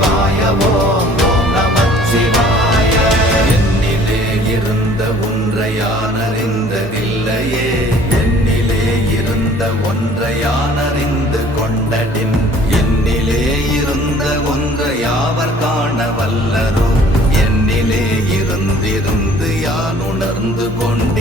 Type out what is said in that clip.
நமச்சிவாய ஓம் நமச்சிவாய. என்னிலே இருந்த ஒன்றை யான் அறிந்ததில்லையே, என்னிலே இருந்த ஒன்றை யான் அறிந்து கொண்டடின், என்னிலே இருந்த ஒன்றை யாவர் காண வல்லரோ, என்னிலே இருந்திருந்து யான் உணர்ந்து கொண்டேன்.